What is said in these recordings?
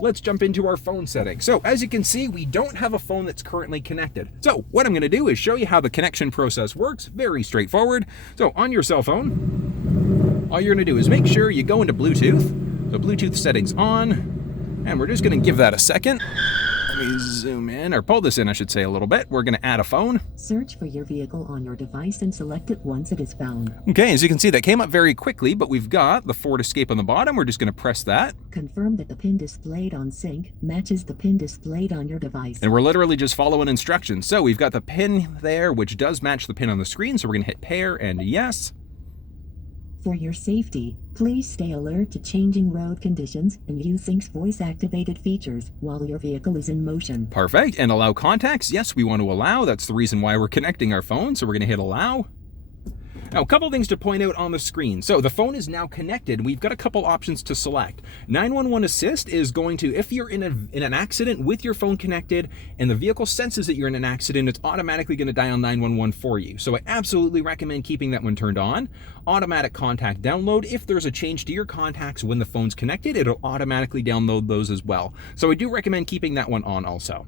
Let's jump into our phone settings. So as you can see, we don't have a phone that's currently connected. So what I'm going to do is show you how the connection process works. Very straightforward. So on your cell phone, all you're going to do is make sure you go into Bluetooth. So Bluetooth settings on, and we're just going to give that a second. Let me zoom in, or pull this in, I should say, a little bit. We're going to add a phone. Search for your vehicle on your device and select it once it is found. Okay, as you can see, that came up very quickly, but we've got the Ford Escape on the bottom. We're just going to press that. Confirm that the pin displayed on sync matches the pin displayed on your device. And we're literally just following instructions. So we've got the pin there, which does match the pin on the screen. So we're going to hit pair and yes. For your safety, please stay alert to changing road conditions and use Sync's voice-activated features while your vehicle is in motion. Perfect. And allow contacts. Yes, we want to allow. That's the reason why we're connecting our phone. So we're going to hit allow. Now, a couple things to point out on the screen. So the phone is now connected. We've got a couple options to select. 911 Assist is going to, if you're in an accident with your phone connected and the vehicle senses that you're in an accident, it's automatically going to dial 911 for you. So I absolutely recommend keeping that one turned on. Automatic contact download. If there's a change to your contacts when the phone's connected, it'll automatically download those as well. So I do recommend keeping that one on also.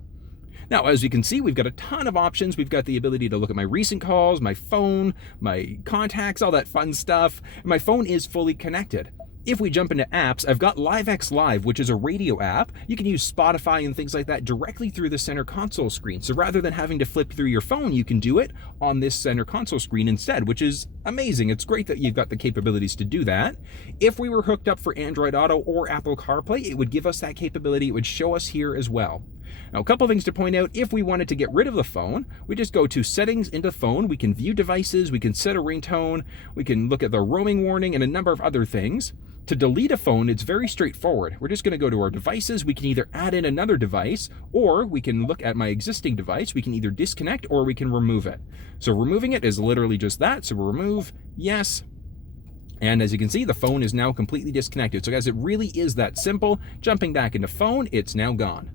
Now, as you can see, we've got a ton of options. We've got the ability to look at my recent calls, my phone, my contacts, all that fun stuff. My phone is fully connected. If we jump into apps, I've got LiveX Live, which is a radio app. You can use Spotify and things like that directly through the center console screen. So rather than having to flip through your phone, you can do it on this center console screen instead, which is amazing. It's great that you've got the capabilities to do that. If we were hooked up for Android Auto or Apple CarPlay, it would give us that capability. It would show us here as well. Now, a couple things to point out. If we wanted to get rid of the phone, we just go to settings into phone. We can view devices. We can set a ringtone. We can look at the roaming warning and a number of other things. To delete a phone, it's very straightforward. We're just going to go to our devices. We can either add in another device, or we can look at my existing device. We can either disconnect or we can remove it. So removing it is literally just that. So we'll remove, yes. And as you can see, the phone is now completely disconnected. So guys, it really is that simple. Jumping back into phone, it's now gone.